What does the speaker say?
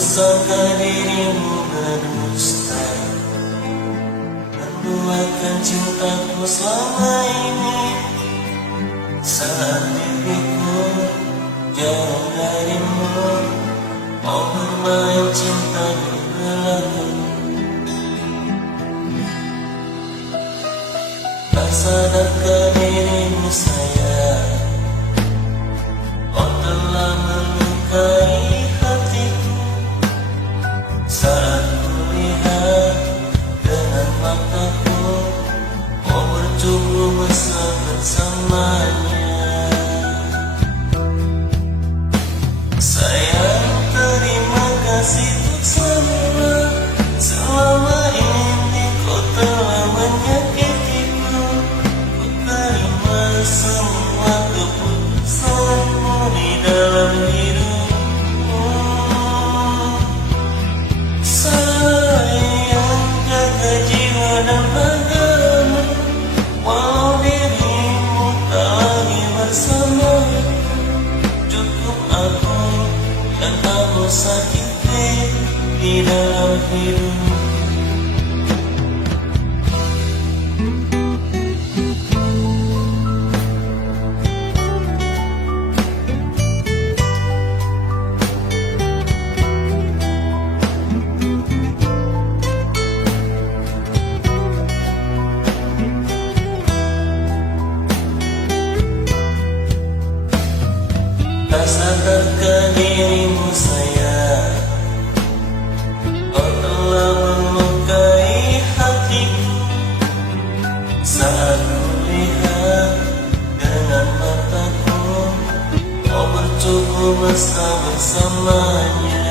sangka dirimu berdusta, menduakan cintaku selama ini. Saat diriku jauh darimu, mau bermain cinta di belakang. Tak sadarkah dirimu sayang, kau telah melukai hatiku. Saat kulihat dengan mataku, kau berjumpa mesra bersamanya. Sayang, terima kasih untuk semua. Selama ini kau telah menyakitiku. Ku terima semua keputusanmu di dalam hidupku. Sayang, jaga jiwa dan ragamu, walau dirimu tak lagi bersamaku. Cukup aku yang kamu sakiti di dalam hidupmu. Tak sadarkah dirimu sayang, kau telah melukai hatiku. Saat kulihat dengan mataku, kau bercukup mesra bersamanya.